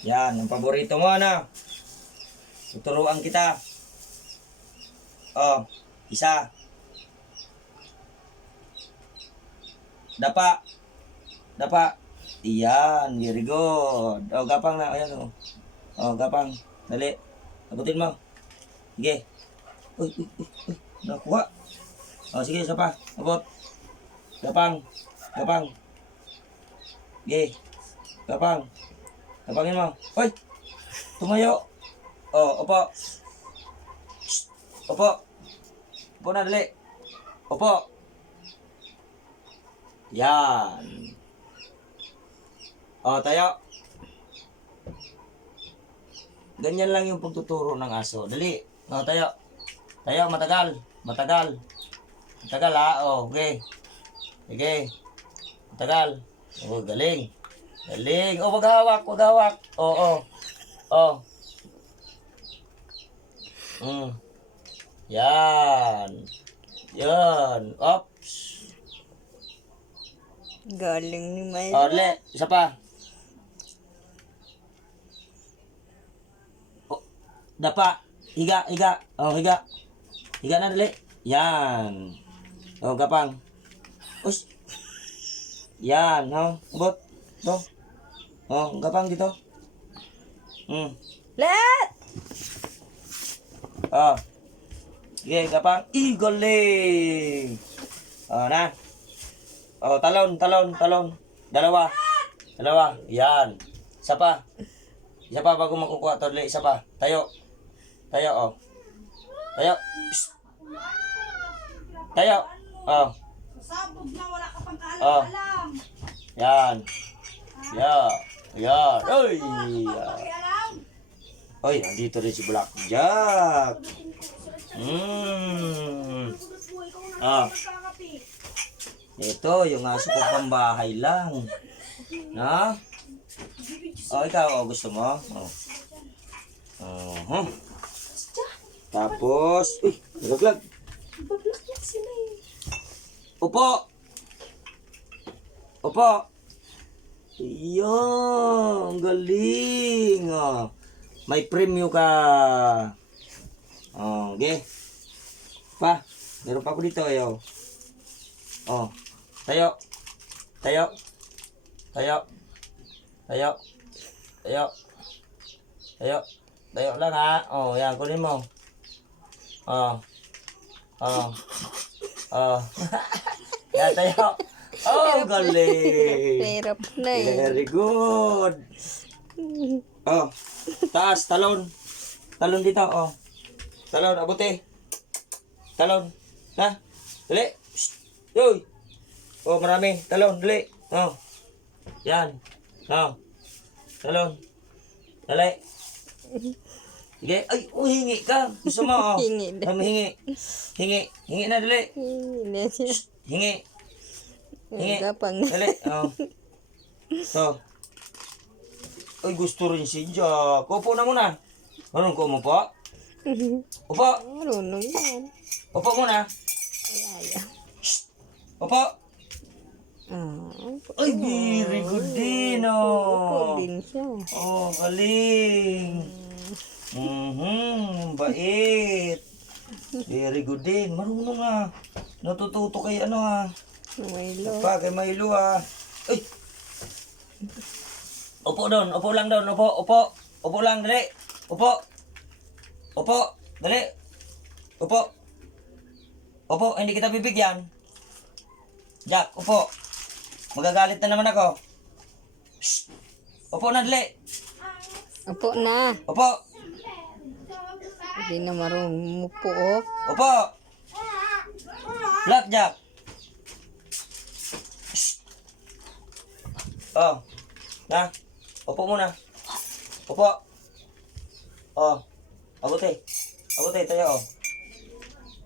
Yan, ang paborito mo, ano? Tuturuan kita. Oh, isa. Dapa. Dapa. Iyan, very good. Oh, gapang na. Ayan, oh. Oh, gapang. Dali. Abutin mo. Sige. Uy, uy, uy, uy. Nakuha. Oh, sige, isa pa. Abot. Gapang. Gapang. Sige. Gapang. Gapangin mo. Uy! Tumayo. Oh, opo. Shh. Opo. Opo na, dali. Opo. Yan. Oh, tayo. Ganyan lang yung pagtuturo ng aso. Dali. Oh, tayo. Tayo, matagal. Matagal. Matagal, ha? Oh, okay. Sige. Matagal. Oh, galing. Galing. Oh, wag hawak. Wag hawak. Oh, oh. Oh. Yan. Yan. Ops. Galing ni Milo. Oh, le. Isa pa. Oh, dapa. Higa, higa. Oh, higa. Higa na, dali. Yan. Oh, gapang. Ush. Yan, oh. Abot. To. Oh, gapang dito. Let! Oh. Sige, gapang. Galing. Oh, na. Oh, talon, talon, talon. Dalawa. Dalawa. Yan. Isa pa. Isa pa bago makukuha to. Isa pa. Tayo. Tayo, oh. Tayo. Shh. Tayo. Oh. Sabog na wala ka pang Oh. kaalam-alam. Yan. Yan. Yan. Oy. Pakialam. Oy, andito rin si Blackjack. Ah. Ito, yung aso ko pambahay lang. Na? Oh, ikaw, oh, gusto mo? Oh. Tapos, uy, nalaglag. Upo! Upo! Iyon, ang galing. Oh. May premyo ka. Oh, okay. Pa, meron pa ako dito, ayo. Oh. Tayo. Tayo. Tayo. Tayo. Tayo. Tayo. Tayo lang, ha. Oh, yan, kunin mo. Oh. Oh. Oh. Yan, tayo. Oh, galing. Hirap na eh. Very good. Oh. Taas, talon. Talon dito, oh. Talon, abuti. Talon. Ha? Dali. Shh. Yoy. Oh, marami. Talon, dali. Oh. Yan. Oh. Talon. Dali. Sige. Ay, oh, hingi ka. Gusto mo, oh. Hingi na. Hingi. Hingi. Hingi na, dali. Hindi siya. Hingi. Hingi. Gapang. Dali. Oh. So. Ay, gusto rin si Jack. Upo na muna. Marunong ko umupo? Upo. Marunong yan. Upo muna. Ayaw. Upo. Ah, Ay, very good din, upo oh. din siya. Oh, galing. Bait. Very good din. Marunong ah. Natututo kay ano ah. Milo. Pa, kay Milo ah. Ay. Upo doon. Upo lang doon. Upo. Upo. Upo lang. Dali. Upo. Upo. Dali. Upo. Upo. Hindi kita bibigyan. Jack, upo. Magagalit na naman ako. Shh. Upo na, dali. Upo na. Upo. Hindi na marunong umupo oh. Upo. Blackjack. Shh. Oh. Na. Upo muna. Upo. Oh. Abuti. Abuti, tayo oh.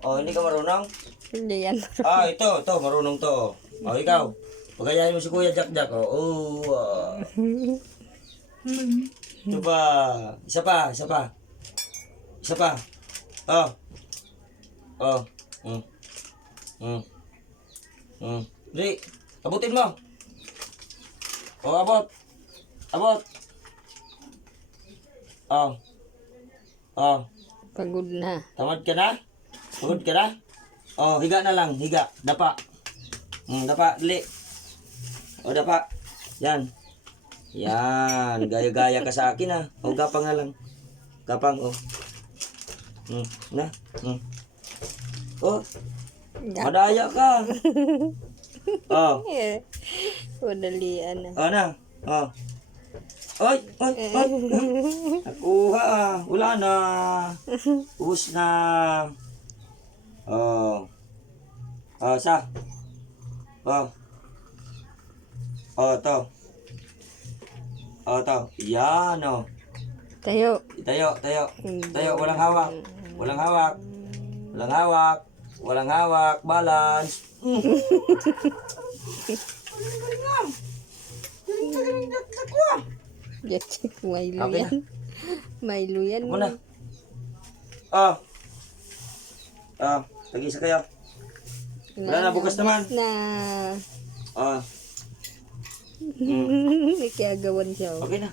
Oh, hindi ka marunong? Hindi yan. Ah, ito, marunong to. Oh, ikaw. Pagayahin mo si Kuya Jack Jack, oh. Oh, Ito pa. Isa pa, isa pa. Isa pa. Oh. Oh. Dali, abutin mo. Oh, abot. Abot. Oh. Oh. Pagod na. Tamad ka na? Pagod ka na? Oh, higa na lang. Higa. Dapa. Dapa. Dali. O, dapa. Yan. Yan. Gaya-gaya ka sa akin, ha. O, gapang na lang. Gapang, oh. Na. Oh, madaya ka. Oh. Madalian na. Oh, na. Oh. Oy, oy, oy. Nakuha, ah. Wala na. Ubus na. Oh. Oh, sa. Oh. Oh, to. Oh, to. Yan, oh. Tayo. Tayo, tayo. Tayo, walang hawak. Walang hawak. Walang hawak. Walang hawak. Balance. Galing nga. Galing nakuha. Yatsi, Milo Okay na. yan. Milo yan. Muna. Oh. Oh, tag-isa kayo. Wala na, bukas naman. Na. Oh, Ikagawan siya. Oh. okay na.